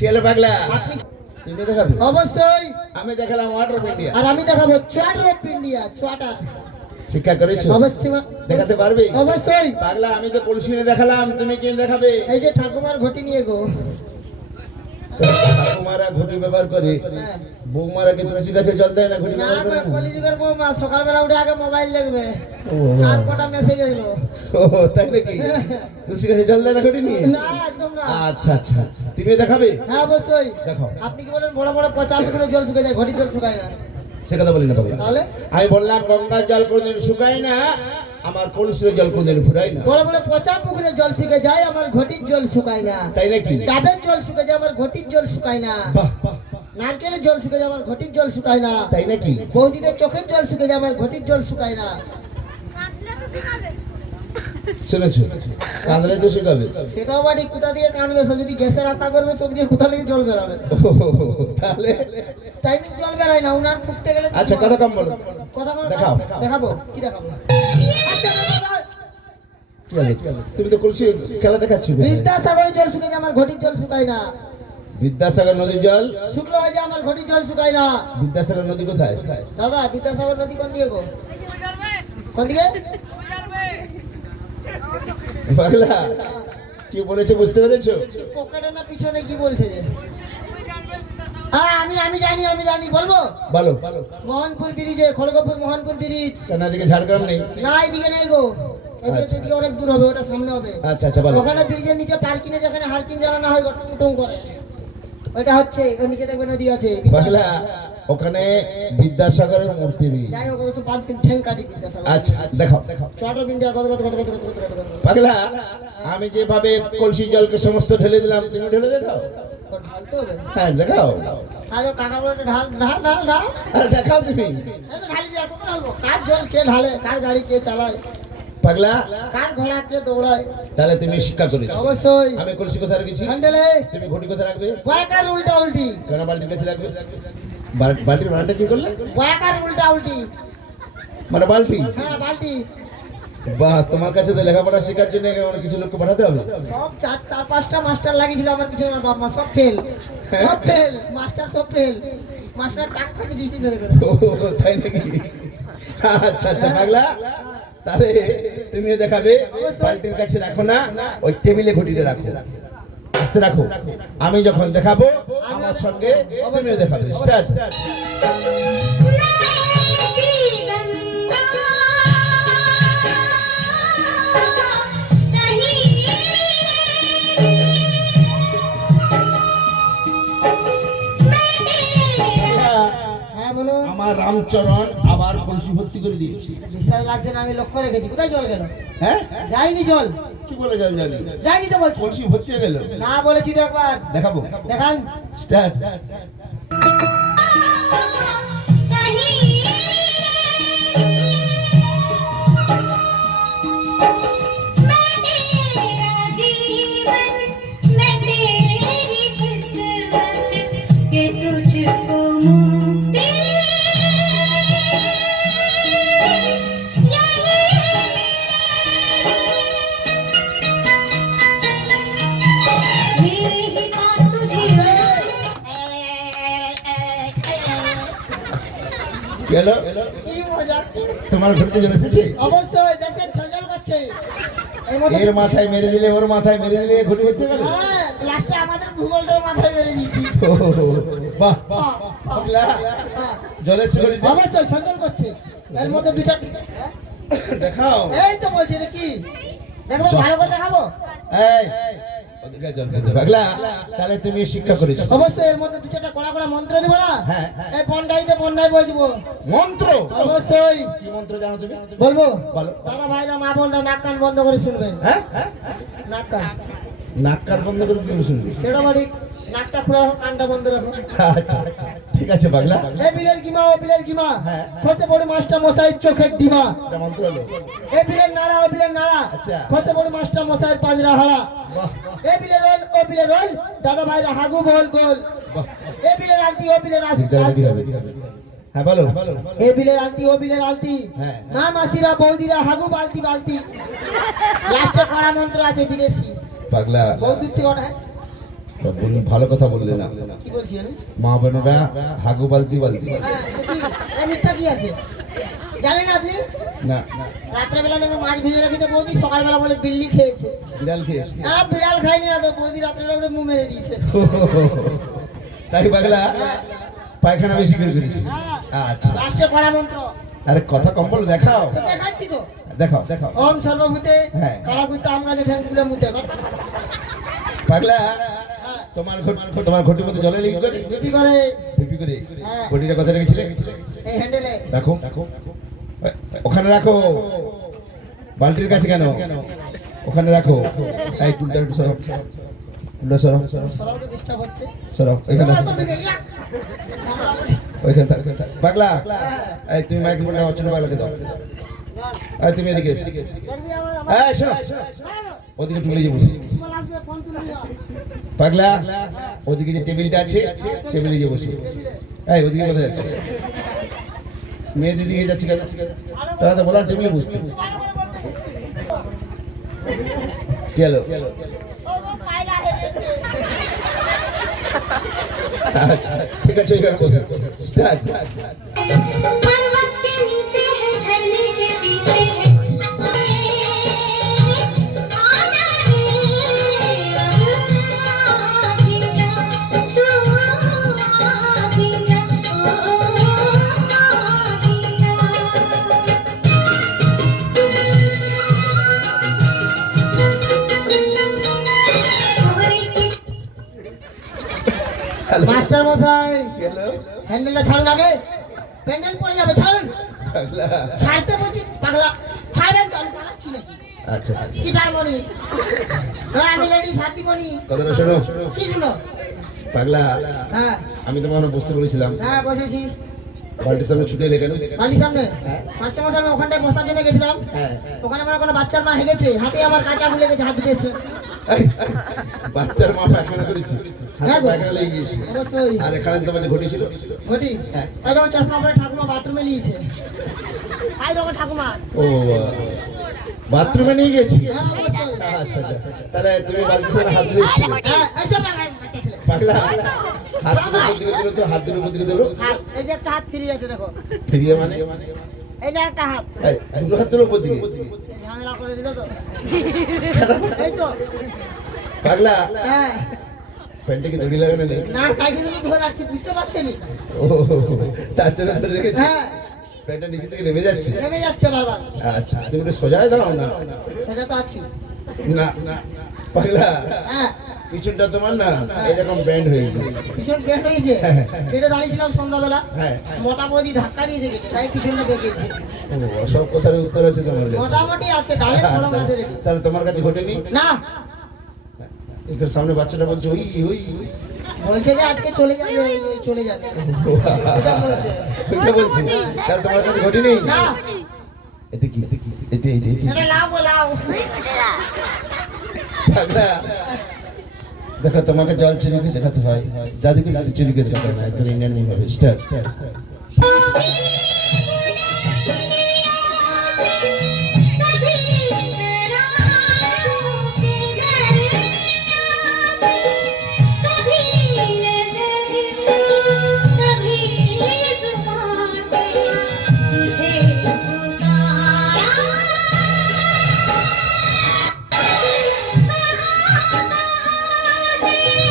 চলো পাগলা, তুমি দেখাবে? অবশ্যই। আমি দেখালাম ওয়াটার অফ ইন্ডিয়া, আর আমি দেখাবো চোয়াটার অফ ইন্ডিয়া। চোয়াটার শিক্ষা করেছো? অবশ্যই। দেখাতে পারবে? অবশ্যই। পাগলা, আমি তো কলসি নিয়ে দেখালাম, তুমি কি দেখাবে? এই যে ঠাকুমার ঘটি নিয়ে গো। ঠাকুমারা ঘটি ব্যবহার করে, বৌমারা কি তুলসী গাছে জল দেয় না? ঘটি না, ব্যবহার করে না? কলিযুগের বৌমা সকালবেলা উঠে আগে মোবাইল দেখবে, আর কটা মেসেজ এলো। ও তাই নাকি? তুলসী গাছে জল দেয় না ঘটি নিয়ে? না, একদম না। আচ্ছা আচ্ছা, তুমি দেখাবে? হ্যাঁ অবশ্যই। দেখাও। আপনি কি বলেন বড় বড় পচা পুকুরে জল শুকিয়ে যায়, ঘটি জল শুকায় না? সে কথা বলি না পাগলা। তাহলে আমি বললাম গঙ্গার জল কোনদিন শুকায় না, আমার কলসির জল কোনদিন ফুরায় না। বড় বড় পচা পুকুরে জল শুকিয়ে যায়, আমার ঘটির জল শুকায় না। তাই নাকি? ডাবের জল শুকিয়ে যায়, আমার ঘটির জল শুকায় না। বাহ বাহ, নারকেলের জল শুকিয়ে যায়, আমার ঘটির জল শুকায় না। তাই নাকি? বৌদিদের চোখের জল শুকিয়ে যায়, আমার ঘটির জল শুকায় না। শুনেছো? কাঁদলে তো শুকাবে। সেটাও বাড়ি কোথা দিয়ে কানবে? সব যদি গ্যাসের রান্না করবে, চোখ দিয়ে কোথা থেকে জল বেরোবে? তাহলে টাইমিং জল বেরোয় না, উনার ফুটতে গেলে। আচ্ছা, কথা কম বলো। কথা কম দেখাও। দেখাবো। কি দেখাবো? কি হলো? তুমি তো কলসি খেলা দেখাচ্ছ। বিদ্যাসাগরের জল শুকিয়ে যায়, আমার ঘটির জল শুকায় না। বিদ্যাসাগর নদীর জল শুকনো হয়ে যায়, আমার ঘটির জল শুকায় না। বিদ্যাসাগর নদী কোথায়? দাদা, বিদ্যাসাগর নদী কোন দিকে গো? কোন দিকে? পাগলা, কি বলেছে বুঝতে পেরেছো? পকেটে না পিছনে কি বলছে যে? হ্যাঁ, আমি জানি বলবো। বলো। মোহনপুর ব্রিজে, খড়গপুর মোহনপুর ব্রিজ। কেন এদিকে ঝাড়গ্রাম নেই? না, এদিকে নেই গো। এদিকে অনেক দূর হবে, ওটা সামনে হবে। আচ্ছা আচ্ছা, বলো। ওখানে ব্রিজের নিচে পার্কিং এ যেখানে হারকিন জ্বালানো হয়, টুং করে, ওটা হচ্ছে ওর নিচে দেখবে নদী আছে। পাগলা, ওখানে বিদ্যাসাগরের মূর্তি নেই। যাই হোক, ওটা তো বাদ ঠ্যাং কাটি বিদ্যাসাগর। আচ্ছা, দেখাও। চোয়াটার ইন্ডিয়া কত। পাগলা, আমি যেভাবে কলসি জলকে সমস্ত ঢেলে দিলাম, তুমি ঢেলে দেখাও। ঢালতে হবে। হ্যাঁ, দেখাও। আরে কাকা বলে ঢাল। আরে দেখাও তুমি। এই তো ঢালি দিয়া, কত ঢালবো? কার জল কে ঢালে? কার গাড়ি কে চালায়? পাগলা, কার ঘোড়া কে দৌড়ায়? তাহলে তুমি শিক্ষা করেছো। অবশ্যই। আমি কলসি কোথায় রেখেছি? হ্যান্ডেলে। তুমি ঘটি কোথায় রাখবে? বয়াকার উল্টা উল্টি। কেন বালতির কাছে রাখবে? বালতির বানানটা কি করলে? বয়াকার উল্টা উল্টি। মানে বালতি? হ্যাঁ, বালতি। বাহ, তোমার কাছে তো লেখাপড়া শেখার জন্য অনেক কিছু লোককে পাঠাতে হবে। সব চার পাঁচটা মাস্টার লাগিয়েছিল আমার পিছনে, আমার বাপ মা সব ফেল। সব ফেল, মাস্টার সব ফেল। মাস্টার টাক ফাটি দিয়েছি মেরে করে। ও, তাই নাকি? আচ্ছা আচ্ছা পাগলা, তাহলে তুমিও দেখাবে। বালতির কাছে রাখো না, ওই টেবিলে ঘটিটা রাখো। আস্তে রাখো। আমি যখন দেখাবো আমার সঙ্গে তুমিও দেখাবে। স্টার্ট। হ্যাঁ বলো। আমার রামচরণ আবার কলসি ভর্তি করে দিয়েছি। বিশ্বাস লাগছে না, আমি লক্ষ্য রেখেছি। কোথায় জল গেল? হ্যাঁ, যাইনি জল। কি বলে জল জানি? যাইনি তো বলছি। কলসি ভর্তি হয়ে গেল। না, বলেছি তো একবার। দেখাবো। দেখান। স্টার্ট। কি মজা। তোমার ঘুরতে জল এসেছে? অবশ্যই। দেখছেন ছলছল করছে। এর মাথায় মেরে দিলে, ওর মাথায় মেরে দিলে ঘুরে ঘুরতে গেল। হ্যাঁ, লাস্টে আমাদের ভূগোলটার মাথায় মেরে দিয়েছি। বাহ বাহ, পাগলা, জলের শিকড়ি অবশ্যই ছলছল করছে। এর মধ্যে দুইটা দেখাও। এই তো বলছি, এটা কি দেখবো? ভালো করে দেখাবো। এই ওদিকে জল খেতে। পাগলা, তাহলে তুমি শিক্ষা করেছো। অবশ্যই। এর মধ্যে দুটা কড়া কড়া মন্ত্র দিব না? হ্যাঁ। এই বন্ডাইতে বন্ডাই বই দিব। মন্ত্র? অবশ্যই। কি মন্ত্র জানো তুমি? বলবো। বলো। দাদা ভাইরা মা বোনরা নাক কান বন্ধ করে শুনবেন। হ্যাঁ, নাক কান। নাক কান বন্ধ করে কি শুনবি? সেটা বাড়ি। নাকটা খোলা রাখো, কানটা বন্ধ রাখো। আচ্ছা, ঠিক আছে পাগলা। এ বিলের কিমা, ও বিলের কিমা, হ্যাঁ। খসে পড়ে মাস্টার মশাই চোখের ডিমা। এটা মন্ত্র হলো। এ বিলের নাড়া, ও বিলের নাড়া, আচ্ছা। খসে পড়ে মাস্টার মশাই পাজরা হারা। বাহ এ বিলের রোল, ও বিলের রোল, দাদা ভাইরা হাগু বল গোল। বাহ, এ বিলের আলটি, ও বিলের ঠিক জায়গাটা কি হবে? হ্যাঁ বলো এ বিলের আলতি ও বিলের আলতি হ্যাঁ। মা মাসিরা বৌদিরা হাগু বালতি বালতি লাস্টে কড়া মন্ত্র আছে বিদেশি পাগলা বহু দূর থেকে ওঠে ভালো কথা বললে না কি বলছি আমি মা বোনেরা হাগু বালতি বালতি মিথ্যা কি আছে জানেন আপনি না রাত্রেবেলা যখন মাছ ভেজে রেখেছে বৌদি সকালবেলা বলে বিল্লি খেয়েছে বিড়াল খেয়েছি না বিড়াল খাইনি না তো বৌদি রাত্রেবেলা বলে মুখ মেরে দিয়েছে তাই পাগলা পায়খানা বেশি করে করিস আচ্ছা লাস্টে কড়া মন্ত্র আরে কথা কম বলো দেখাও তো দেখাচ্ছি তো দেখাও দেখাও ওম সর্বভূতে হ্যাঁ। কালাগুতে আম গাছে ঠ্যাং তুলে মুতে পাগলা তোমার ঘটির মধ্যে জলে লেগে করে বিপি করে পিপি করে হ্যাঁ। ঘটিটা কোথায় রেখেছিলে এই হ্যান্ডেলে রাখো ওখানে রাখো বালতির কাছে কেন ওখানে রাখো এই টুলটা একটু সরাও টুলটা সরাও সরাও তো ডিস্টার্ব হচ্ছে সরাও এখানে সরাও তো দিকে, ইয়া। ওইখানে থাক পাগলা এই তুমি মাইক্রোফোনটা অচেনা পাগলাকে দাও এই তুমি এদিকে এসো দেখবি আমার এই শোনো না, না, ওদিকে টুলে যে বসি তোমার আসবে ফোন তুলে নিও। পাগলা ওদিকে যে টেবিলটা আছে টেবিলে যে বসি এই ওদিকে কোথায় যাচ্ছে মেয়েদের দিকে যাচ্ছে কেন তাহলে তো বললাম টেবিলে বসতে চলো আচ্ছা ঠিক আছে এখানে বসে স্টার্ট पर्वत के नीचे है झरने के पीछे है आजा रे आबिया तू आबिया ओ आबिया মাস্টার মশাই চলো হ্যান্ডেলটা ছাড়ুন আগে প্যান্ডেল পড়ে যাবে ছাড়ুন পাগলা ছাড়তে বলছি পাগলা ছাড়বেন তো আমি পালাচ্ছি নাকি আচ্ছা কি ছাড়বনি না আমি লেডিস হাত দিবনি কথাটা শোনো কি শুনো পাগলা হ্যাঁ আমি তোমাকে বুঝতে বলেছিলাম হ্যাঁ বসেছি বাড়ির সামনে ছুটে এলে কেন বাড়ির সামনে হ্যাঁ। মাস্টার মশাই আমি ওখানটায় বসার জন্য গেছিলাম হ্যাঁ ওখানে আমার কোনো বাচ্চার মা হেগেছে হাতে আমার কাঁচা ভুলে গেছে হাত দিতেছে এই, বাচ্চার মা পায়খানা করেছি হ্যাঁ হাতে গো। পায়খানা লেগে গিয়েছে অবশ্যই আর এখানে তোমার যে ঘটেছিল ঘটি হ্যাঁ। এই যখন চশমা পরে ঠাকুমা বাথরুমে নিয়েছে আই দেখো ঠাকুমা ও বাথরুমে নিয়ে গেছি হ্যাঁ অবশ্যই আচ্ছা আচ্ছা তাহলে তুমি বালতির সামনে হাত দিয়ে এসেছিলে হ্যাঁ এই যে বাচ্চা ছেলে পাগলা হাত দিকে দিলে তো হাত দিকে দিকে দেবো হাত এই যে একটা হাত ফ্রি আছে দেখো ফিরিয়ে মানে এই যে একটা হাত এই দুটো হাত তোলো উপর দিকে ঝামেলা করে দিল তো এই তো পাগলা হ্যাঁ প্যান্টে কি দড়ি লাগানো নেই না তাই জন্য তো ধরে রাখছি বুঝতে পারছেন ও তার জন্য ধরে রেখেছি হ্যাঁ প্যান্টটা নিচে থেকে নেমে যাচ্ছে নেমে যাচ্ছে বারবার আচ্ছা তুমি একটু সোজায় দাঁড়াও না সেটা তো আছি না পাগলা হ্যাঁ পিছনটা তোমার না এরকম ব্যান্ড হয়ে গেছে পিছন বের হয়েছে কেটে দাঁড়িয়েছিলাম সন্ধ্যাবেলা হ্যাঁ মোটা বৌদি ধাক্কা দিয়েছে কেটে তাই পিছনটা বেঁকেছে ও সব কথার উত্তর আছে তোমার কাছে মোটামুটি আছে ডালের কলম আছে রেডি তাহলে তোমার কাছে ঘটেনি না এখানে সামনে বাচ্চাটা বলছে ওই ওই ওই। বলছে যে আজকে চলে যাবে ওই চলে যাবে এটা বলছে ওইটা বলছি তাহলে তোমার কাছে ঘটেনি না এটা কি এটা এটা লাও গো লাও পাগলা দেখো তোমাকে জল চুরিকে দেখাতে হয় জাদুকে যদি চুরিকে দেখাতে হয় তোর ইন্ডিয়ান ভাবে স্টার্ট